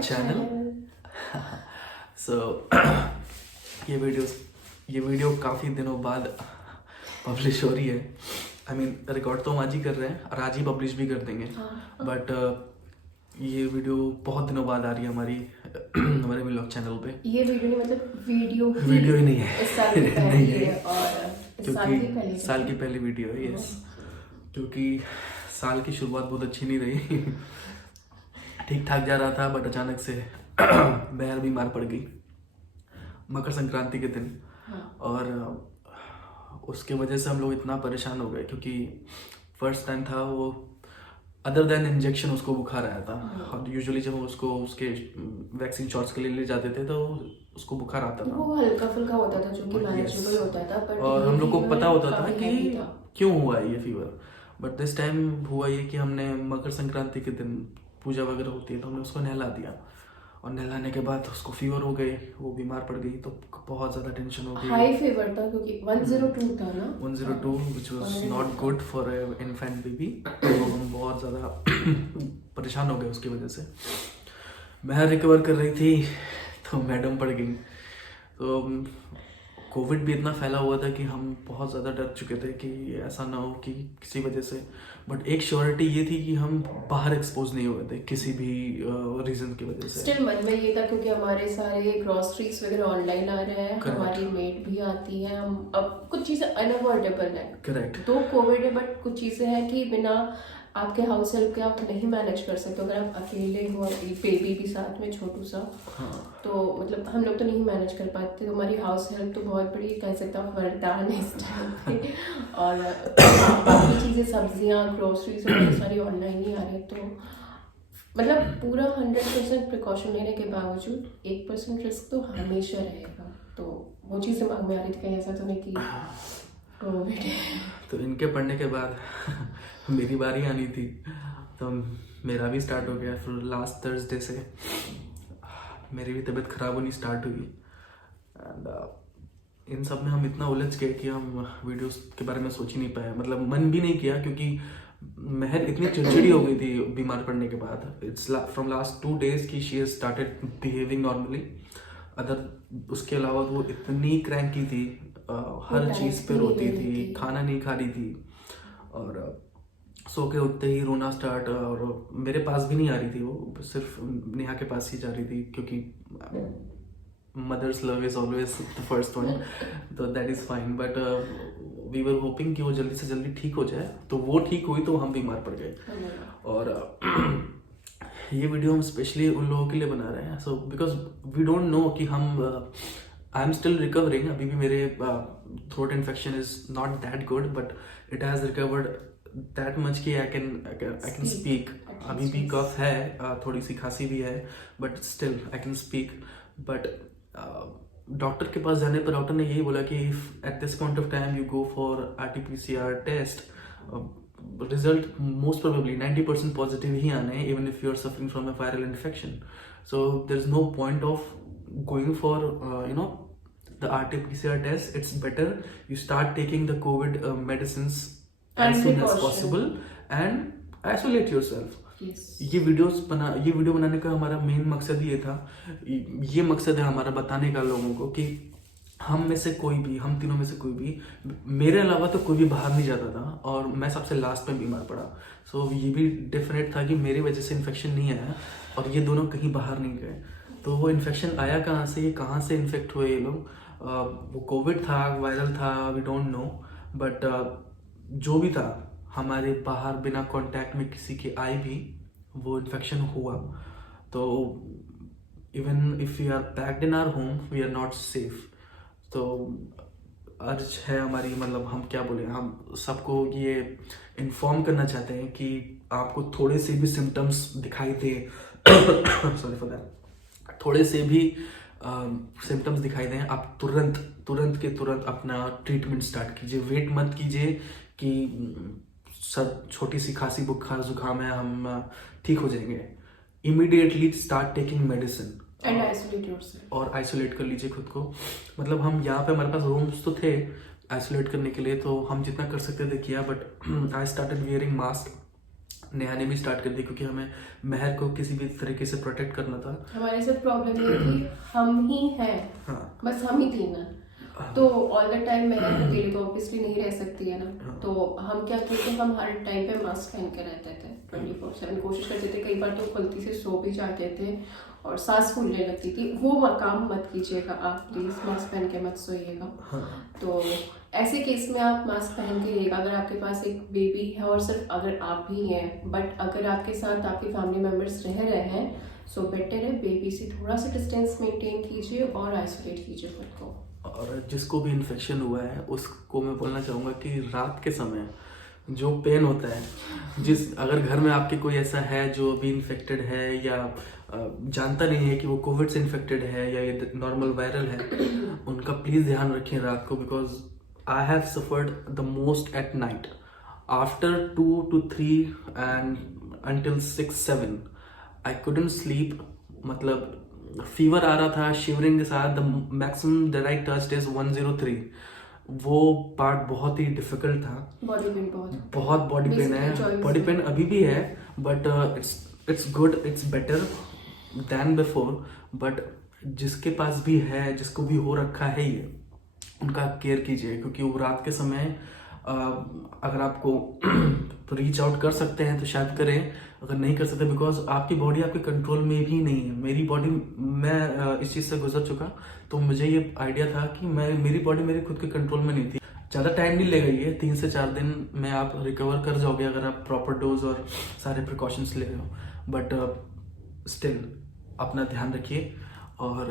channel. So ये video काफ़ी दिनों बाद पब्लिश हो रही है. I mean रिकॉर्ड तो हम आज ही कर रहे हैं और आज ही पब्लिश भी कर देंगे. बट ये वीडियो बहुत दिनों बाद आ रही है हमारे व्लॉग चैनल पे. ये वीडियो मतलब वीडियो ही नहीं है. इस साल की नहीं पहली है. है और क्योंकि साल की पहली वीडियो है. यस, क्योंकि साल की शुरुआत बहुत अच्छी नहीं रही. ठीक ठाक जा रहा था बट अचानक से बहर बीमार पड़ गई मकर संक्रांति के दिन. और उसके वजह से हम लोग इतना परेशान हो गए क्योंकि फर्स्ट टाइम था वो. अदर देन इंजेक्शन उसको बुखार आया था. और यूजुअली जब उसको उसके वैक्सीन शॉट्स के लिए ले जाते थे तो उसको बुखार आता था. वो हल्का फुल्का होता था जो कि मैनेजेबल होता था. पर और हम लोग को पता होता था कि क्यों हुआ है ये फीवर. बट दिस टाइम हुआ ये कि हमने मकर संक्रांति के दिन पूजा वगैरह होती है तो हमने उसको नहला दिया. और नहलाने के बाद उसको फीवर हो गई, वो बीमार पड़ गई. तो बहुत ज़्यादा टेंशन हो गई. हाई फीवर था क्योंकि 102 था ना. 102 which was not good for a infant baby. तो हम बहुत ज़्यादा परेशान हो गए उसकी वजह से. मैं रिकवर कर रही थी तो मैडम पड़ गई. तो कोविड भी इतना फैला हुआ था कि हम बहुत ज़्यादा डर चुके थे कि ऐसा ना हो कि किसी वजह से. बट एक श्योरिटी ये थी कि हम बाहर एक्सपोज नहीं हुए थे किसी भी रीज़न की वजह से. स्टिल मन में ये था क्योंकि हमारे सारे ग्रोसरीज वगैरह ऑनलाइन आ रहे हैं. हमारी मेड भी आती है. हम अब कुछ चीज़ें अनअवॉइडेबल है. करेक्ट. तो कोविड है बट कुछ चीज़ें हैं कि बिना आपके हाउस हेल्प के आप नहीं मैनेज कर सकते. अगर आप अकेले हो, बेबी भी साथ में छोटू सा, तो मतलब हम लोग तो नहीं मैनेज कर पाते. तो हमारी हाउस हेल्प तो बहुत बड़ी कह सकते हो वरदान है इस टाइम पे. और बाकी चीज़ें सब्जियां ग्रोसरीज सारी ऑनलाइन ही आ रही है. तो मतलब पूरा 100% प्रिकॉशन लेने के बावजूद 1% रिस्क तो हमेशा रहेगा. तो वो चीज़ दिमाग में आ रही थी कहीं ऐसा तो नहीं कि कोविड है. तो इनके पढ़ने के बाद मेरी बारी आनी थी तो मेरा भी स्टार्ट हो गया. फिर लास्ट थर्सडे से मेरी भी तबीयत ख़राब होनी स्टार्ट हुई. एंड इन सब में हम इतना उलझ गए कि हम वीडियोस के बारे में सोच ही नहीं पाए. मतलब मन भी नहीं किया क्योंकि महर इतनी चिड़चिड़ी हो गई थी बीमार पड़ने के बाद. इट्स फ्रॉम लास्ट 2 days की she has started behaving normally. Other उसके अलावा वो इतनी क्रैंकी थी. हर चीज़ पे रोती थी, खाना नहीं खा रही थी और सो के उठते ही रोना स्टार्ट. और मेरे पास भी नहीं आ रही थी वो, सिर्फ नेहा के पास ही जा रही थी क्योंकि mother's love is always the first one. तो that is fine. But we were hoping कि वो जल्दी से जल्दी ठीक हो जाए. तो वो ठीक हुई तो हम बीमार पड़ गए. और ये वीडियो हम स्पेशली उन लोगों के लिए बना रहे हैं. So because we don't know कि हम आई एम स्टिल रिकवरिंग. अभी भी मेरे throat infection is not that good but it has recovered that much कि आई कैन स्पीक. अभी भी कफ है, थोड़ी सी खांसी भी है but still I can speak. But doctor के पास जाने पर डॉक्टर ने यही बोला कि at this point of time you go for RT-PCR test. Result most probably 90% positive ही आने हैं even if you are suffering from a viral infection. So there is no point of going for the RT-PCR test. It's better you start taking the COVID medicines as soon as possible and isolate yourself. Yes. ये video बनाने का हमारा main मकसद ये था. ये मकसद है हमारा बताने का लोगों को कि हम में से कोई भी, हम तीनों में से कोई भी, मेरे अलावा तो कोई भी बाहर नहीं जाता था और मैं सबसे लास्ट में बीमार पड़ा. सो ये भी डेफिनेट था कि मेरी वजह से इन्फेक्शन नहीं आया और ये दोनों कहीं बाहर नहीं गए. तो वो इन्फेक्शन आया कहाँ से, ये कहाँ से इन्फेक्ट हुए ये लोग, वो कोविड था, वायरल था, वी डोंट नो. बट जो भी था हमारे बाहर बिना कांटेक्ट में किसी के आए भी वो इन्फेक्शन हुआ. तो even if we are packed in our home we are not safe. तो अर्ज है हमारी, मतलब हम क्या बोले, हम सबको ये इन्फॉर्म करना चाहते हैं कि आपको थोड़े से भी सिम्टम्स दिखाई दे सॉरी फॉर दैट, थोड़े से भी सिम्टम्स दिखाई दें, आप तुरंत अपना ट्रीटमेंट स्टार्ट कीजिए. वेट मत कीजिए कि सब छोटी सी खांसी बुखार जुकाम है हम ठीक हो जाएंगे. Immediately start taking medicine and isolate yourself. और आइसोलेट कर लीजिए खुद को. मतलब हम यहाँ पे हमारे पास रूम्स तो थे आइसोलेट करने के लिए, तो हम जितना कर सकते थे किया. But I started wearing mask Neha ने भी स्टार्ट कर दी क्योंकि हमें महर को किसी भी तरीके से प्रोटेक्ट करना था। हमारे साथ प्रॉब्लम ये थी, हम ही हैं, हाँ बस हम ही तीन हैं, तो ऑल द टाइम मैं अकेले तो ऑब्वियसली नहीं रह सकती है ना। तो हम क्या करते, हम हर टाइम पे मास्क पहन के रहते थे 24/7, कोशिश करते थे। कई बार तो गलती से सो भी जाते थे और सांस फूलने लगती थी। वो काम मत कीजिएगा आप प्लीज, मास्क पहन के मत सोइएगा। तो ऐसे केस में आप मास्क पहन के रहिएगा। अगर आपके पास एक बेबी है और सिर्फ अगर आप ही हैं, बट अगर आपके साथ आपके फैमिली मेम्बर्स रह रहे हैं, सो बेटर है बेबी से थोड़ा सा डिस्टेंस मेंटेन कीजिए और आइसोलेट कीजिए खुद को। और जिसको भी इन्फेक्शन हुआ है उसको मैं बोलना चाहूँगा कि रात के समय जो पेन होता है, अगर घर में आपके कोई ऐसा है जो अभी इन्फेक्टेड है या जानता नहीं है कि वो कोविड से इन्फेक्टेड है या ये नॉर्मल वायरल है, उनका प्लीज़ ध्यान रखें रात को। Because I have suffered the most at night after 2 to 3 and until 6-7 I couldn't sleep. मतलब फीवर आ रहा था, शिवरिंग के साथ। The maximum that I touched is 103। वो पार्ट बहुत ही डिफिकल्ट था। बॉडी पेन बहुत बॉडी पेन है, बॉडी पेन अभी भी है, but it's good, it's better than before. But जिसके पास भी है, जिसको भी हो रखा है ये, उनका केयर कीजिए क्योंकि वो रात के समय अगर आपको तो रीच आउट कर सकते हैं तो शायद करें, अगर नहीं कर सकते बिकॉज आपकी बॉडी आपके कंट्रोल में भी नहीं है। मेरी बॉडी, मैं इस चीज़ से गुजर चुका, तो मुझे ये आइडिया था कि मेरी बॉडी मेरे खुद के कंट्रोल में नहीं थी। ज़्यादा टाइम नहीं लेगा, ये 3 से 4 दिन में आप रिकवर कर जाओगे अगर आप प्रॉपर डोज और सारे प्रिकॉशंस ले रहे हो। बट स्टिल अपना ध्यान रखिए। और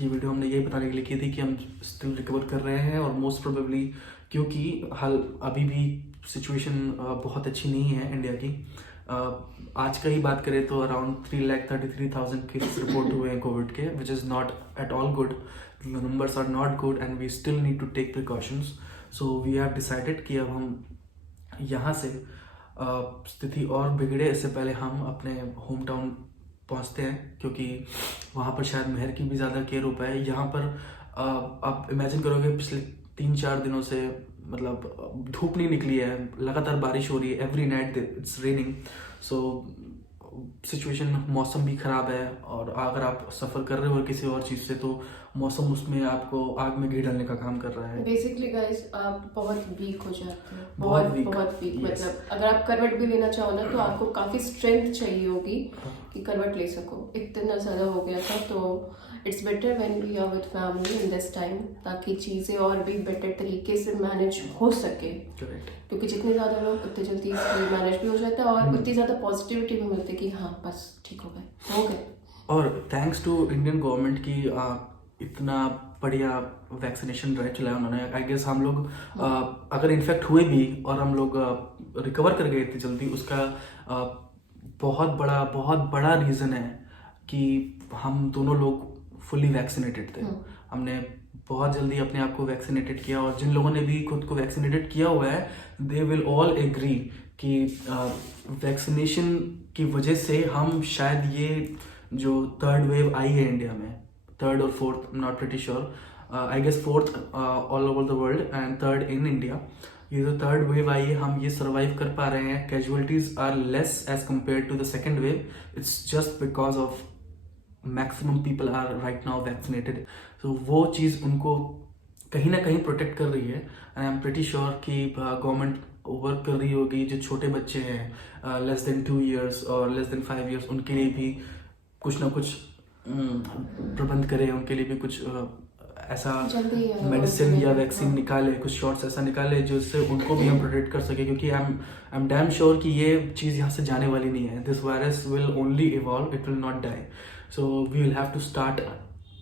ये वीडियो हमने यही बताने के लिए की थी कि हम स्टिल रिकवर कर रहे हैं और मोस्ट प्रोबेबली, क्योंकि हाल अभी भी सिचुएशन बहुत अच्छी नहीं है इंडिया की। आज का ही बात करें तो अराउंड 3,33,000 केसेस रिपोर्ट हुए हैं कोविड के, which is not at all good. The numbers are not good and we still need to take precautions. So we have decided कि अब हम यहाँ से स्थिति और बिगड़े इससे पहले हम अपने होम टाउन पहुँचते हैं, क्योंकि वहाँ पर शायद महर की भी ज़्यादा केयर हो पाए। यहाँ पर आप इमेजिन करोगे पिछले 3-4 दिनों से मतलब धूप नहीं निकली है, लगातार बारिश हो रही है, every night it's raining. So situation, मौसम भी ख़राब है। और अगर आप सफ़र कर रहे हो किसी और चीज़ से तो मौसम उसमें आपको आग में घी डालने का काम कर रहा है। बेसिकली गाइस आप बहुत वीक हो जाते हैं, बहुत वीक yes. मतलब अगर आप करवट भी लेना चाहो ना तो आपको काफ़ी स्ट्रेंथ चाहिए होगी कि करवट ले सको। इतना ज़्यादा हो गया था। तो it's better when we are with family in this time, ताकि चीज़ें और भी बेटर तरीके से मैनेज हो सके। क्योंकि जितने ज़्यादा लोग उतने जल्दी मैनेज भी हो जाता है और उतनी ज़्यादा पॉजिटिविटी भी मिलती है कि हाँ बस ठीक हो गए। और थैंक्स टू इंडियन गवर्नमेंट की इतना बढ़िया वैक्सीनेशन ड्राइव चलाया उन्होंने। आई गेस हम लोग अगर इन्फेक्ट हुए भी और हम लोग रिकवर कर गए इतनी जल्दी, उसका बहुत बड़ा रीज़न है कि हम दोनों लोग फुली वैक्सीनेटेड थे। हमने बहुत जल्दी अपने आप को वैक्सीनेटेड किया। और जिन लोगों ने भी खुद को वैक्सीनेटेड किया हुआ है, दे विल ऑल एग्री कि वैक्सीनेशन की वजह से हम शायद ये जो 3rd वेव आई है इंडिया में, 3rd और 4th, not pretty sure, I guess 4th all over the world and 3rd in India, ये जो 3rd वेव आई है हम ये सर्वाइव कर पा रहे हैं। Casualties are less as compare to the 2nd wave. It's just because of maximum people are right now vaccinated. तो वो चीज़ उनको कहीं ना कहीं प्रोटेक्ट कर रही है। And I am pretty sure कि गवर्नमेंट वर्क कर रही होगी। जो छोटे बच्चे हैं लेस देन 2 years और लेस देन 5 years, उनके लिए भी कुछ ना कुछ प्रबंध करें, उनके लिए भी कुछ ऐसा मेडिसिन या वैक्सीन निकाले, कुछ शॉट्स ऐसा निकाले जिससे उनको भी हम प्रोटेक्ट कर सके। क्योंकि आई एम डैम श्योर कि ये चीज़ यहाँ से जाने वाली नहीं है। This virus will only evolve, it will not die. So we will have to start,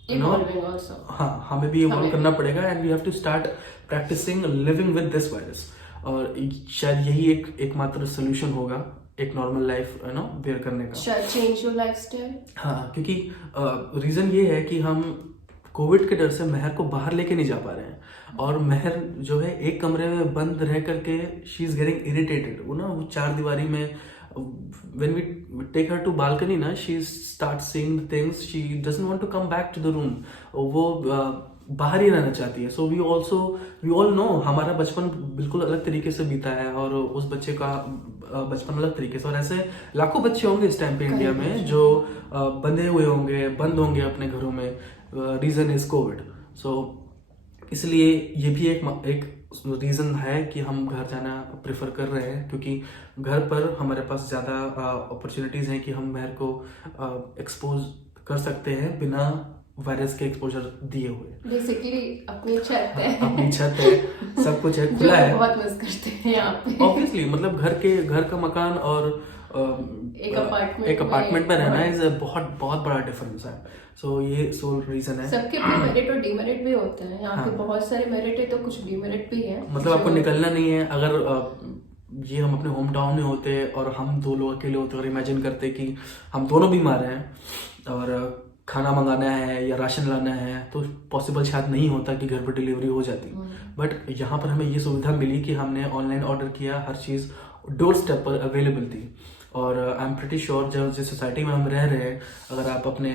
हाँ, हमें भी इवॉल्व करना पड़ेगा and we have to start practising living with this virus. और शायद यही एकमात्र सोल्यूशन होगा एक नॉर्मल लाइफ बेयर करने का। Change your lifestyle. हाँ, क्योंकि रीज़न ये है कि हम कोविड के डर से महर को बाहर लेके नहीं जा पा रहे हैं। और महर जो है एक कमरे में बंद रह करके शी इज़ गेटिंग इरिटेटेड। वो 4 दीवारी में, when we take her to balcony ना, she starts seeing the things, she doesn't want to come back to the room, वो बाहर ही रहना चाहती है। सो वी ऑल नो हमारा बचपन बिल्कुल अलग तरीके से बीता है और उस बच्चे का बचपन अलग तरीके से। और ऐसे लाखों बच्चे होंगे इस टाइम पे इंडिया में जो बंधे हुए होंगे, बंद होंगे अपने घरों में। Reason is Covid. सो इसलिए ये भी एक रीज़न है कि हम घर जाना प्रेफर कर रहे हैं, क्योंकि घर पर हमारे पास ज़्यादा अपॉर्चुनिटीज़ हैं कि हम बाहर को एक्सपोज कर सकते हैं बिना वायरस के एक्सपोजर दिए हुए। बेसिकली अपनी छत है, अपनी छत है, सब कुछ है, खुला है। बहुत मिस करते हैं यहाँ पे ऑब्वियसली, मतलब घर का मकान और एक अपार्टमेंट में रहना इज बहुत बहुत बड़ा डिफरेंस है। सो ये सोल रीजन है। सबके अपने मेरिट और डीमेरिट भी होते हैं। यहाँ पे बहुत सारे मेरिट है तो कुछ डीमेरिट भी है। मतलब आपको निकलना नहीं है। अगर ये हम अपने होम टाउन में होते और हम 2 लोग अकेले होते और इमेजिन करते कि हम दोनों बीमार हैं और खाना मंगाना है या राशन लाना है, तो पॉसिबल शायद नहीं होता कि घर पर डिलीवरी हो जाती। बट यहाँ पर हमें ये सुविधा मिली कि हमने ऑनलाइन ऑर्डर किया, हर चीज़ डोर स्टेप पर अवेलेबल थी। और आई एम प्रिटी श्योर जिस सोसाइटी में हम रह रहे हैं, अगर आप अपने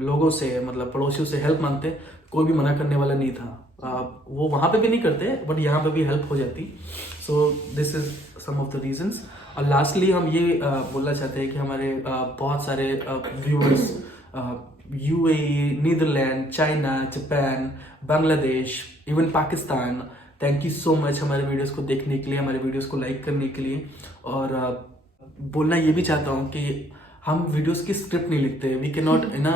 लोगों से, मतलब पड़ोसियों से हेल्प मांगते, कोई भी मना करने वाला नहीं था। वो वहाँ पे भी नहीं करते, बट यहाँ पे भी हेल्प हो जाती। So this is some of the reasons. और लास्टली हम ये बोलना चाहते हैं कि हमारे बहुत सारे viewers UAE, Netherland, China, Japan, Bangladesh, even Pakistan, thank you so much हमारे वीडियोस को देखने के लिए, हमारे वीडियोस को लाइक करने के लिए। और बोलना ये भी चाहता हूँ कि हम वीडियोस की स्क्रिप्ट नहीं लिखते। वी कैन नॉट ना,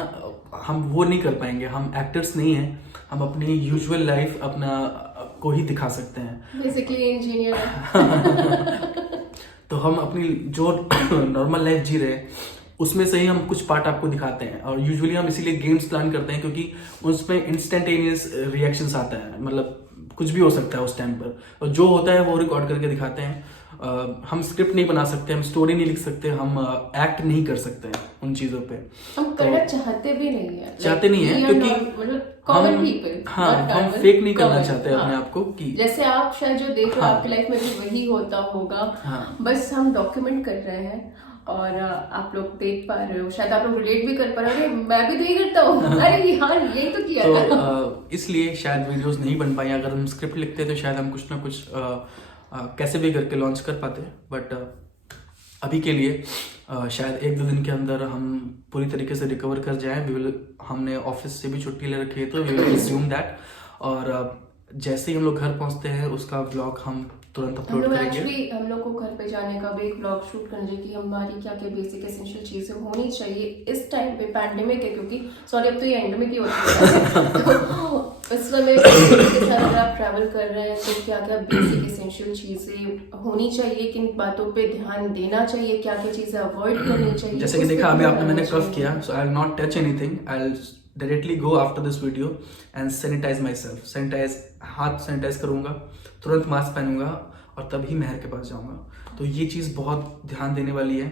हम वो नहीं कर पाएंगे, हम एक्टर्स नहीं हैं। हम अपनी यूजुअल लाइफ अपना को ही दिखा सकते हैं। बेसिकली इंजीनियर तो हम अपनी जो नॉर्मल लाइफ जी रहे हैं उसमें से ही हम कुछ पार्ट आपको दिखाते हैं। और यूजुअली हम इसीलिए गेम्स प्लान करते हैं क्योंकि उसमें इंस्टेंटेनियस रिएक्शंस आता है, मतलब कुछ भी हो सकता है उस टाइम पर, और जो होता है वो रिकॉर्ड करके दिखाते हैं। हम स्क्रिप्ट नहीं बना सकते, हम स्टोरी नहीं लिख सकते, हम एक्ट नहीं कर सकते हैं उन चीज़ों पे। हम करना चाहते भी नहीं है, चाहते नहीं है क्योंकि हम फेक नहीं करना चाहते अपने आप को कि जैसे आप शायद जो देख रहे हो आपकी लाइफ में भी वही होता होगा। बस हम डॉक्यूमेंट कर रहे हैं और आप लोग देख पा रहे हो, शायद आप लोग रिलेट भी कर पा रहे हो। मैं भी तो यही करता हूँ, अरे यार यही तो किया था। तो इसलिए शायद वीडियोस नहीं बन पाई। अगर हम स्क्रिप्ट लिखते तो शायद हम कुछ ना कुछ कैसे भी करके लॉन्च कर पाते। बट अभी के लिए शायद 1-2 दिन के अंदर हम पूरी तरीके से रिकवर कर जाएं। हमने ऑफिस से भी छुट्टी ले रखी है तो वी विल रिज्यूम दैट। और जैसे ही हम लोग घर पहुंचते हैं उसका व्लॉग हम तुरंत अपलोड करेंगे। हम लोग को घर पे जाने का भी एक व्लॉग शूट करना चाहिए कि हमारी क्या क्या बेसिक एसेंशियल चीजें होनी चाहिए इस टाइम पे। पैंडेमिक है क्योंकि सॉरी अब तो ये एंडेमिक ही होती है तो इस समय के साथ अगर आप ट्रैवल कर रहे हैं तो क्या क्या बेसिक एसेंशियल चीजें होनी चाहिए, किन बातों पे ध्यान देना चाहिए, क्या क्या चीजें अवॉइड करनी चाहिए। जैसे कि देखा अभी आपने, मैंने कफ किया, सो I will not touch anything, I will directly go after this video and sanitise my self. हाथ सैनिटाइज करूंगा, तुरंत मास्क पहनूंगा और तभी महर के पास जाऊंगा। तो ये चीज़ बहुत ध्यान देने वाली है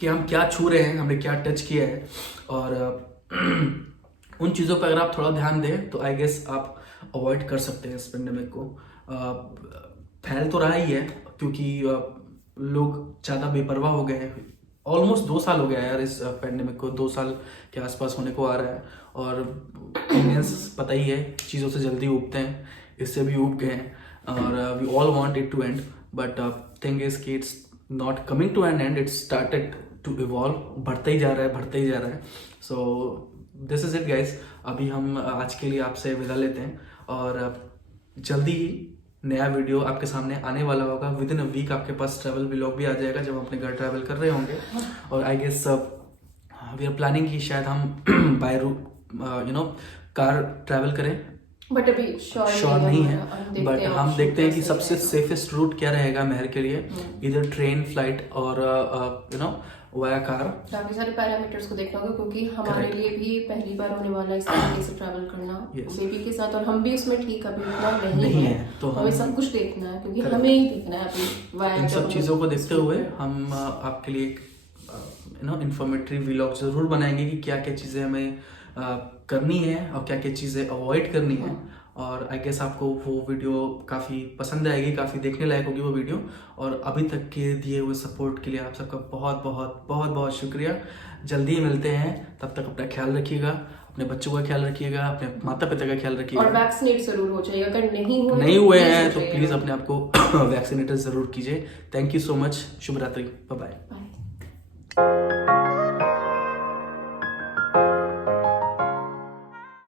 कि हम क्या छू रहे हैं, हमने क्या टच किया है। और उन चीज़ों पर अगर आप थोड़ा ध्यान दें तो आई गेस आप अवॉइड कर सकते हैं इस पेंडेमिक को। फैल तो रहा ही है क्योंकि लोग ज़्यादा बेपरवाह हो गए हैं। ऑलमोस्ट 2 साल हो गया यार इस पेंडेमिक को, 2 साल के आसपास होने को आ रहा है। और इंडियंस पता ही है चीज़ों से जल्दी उबते हैं, इससे भी उब गए हैं। और we all want it to end, but thing is कि it's not coming to an end, it's started to evolve, बढ़ते ही जा रहा है। So this is it guys. अभी हम आज के लिए आपसे विदा लेते हैं और जल्दी ही नया वीडियो आपके सामने आने वाला होगा। विद इन अ वीक आपके पास ट्रैवल व्लॉग भी आ जाएगा जब हम अपने घर ट्रैवल कर रहे होंगे। और I guess we are planning कि शायद हम बाय कार ट्रैवल करें, बट अभी श्योर नहीं है। बट हम देखते हैं कि सबसे सेफेस्ट रूट क्या रहेगा महर के लिए, इधर ट्रेन, फ्लाइट और वाया कार। काफी सारे पैरामीटर्स को देखना होगा क्योंकि हमारे लिए भी पहली बार होने वाला है इस तरीके से ट्रैवल करना बेबी के साथ। और हम भी उसमें ठीक अभी इतना नहीं है तो हमें सब कुछ देखना है क्योंकि हमें ही देखना है अभी वाया। इन सब चीज़ों को देखते हुए हम आपके लिए इंफॉर्मेटिव व्लॉग जरूर बनाएंगे कि क्या क्या चीज़ें हमें करनी है और क्या क्या चीज़ें अवॉइड करनी है। और आई गेस आपको वो वीडियो काफ़ी पसंद आएगी, काफ़ी देखने लायक होगी वो वीडियो। और अभी तक के दिए हुए सपोर्ट के लिए आप सबका बहुत बहुत बहुत बहुत शुक्रिया। जल्दी ही मिलते हैं, तब तक अपना ख्याल रखिएगा, अपने बच्चों का ख्याल रखिएगा, अपने माता पिता का ख्याल रखिएगा। और वैक्सीनेट जरूर हो जाएगा, अगर नहीं हुए हैं तो प्लीज़ अपने आप को वैक्सीनेटर ज़रूर कीजिए। Thank you so much. शुभ रात्रि। Bye bye. बाय।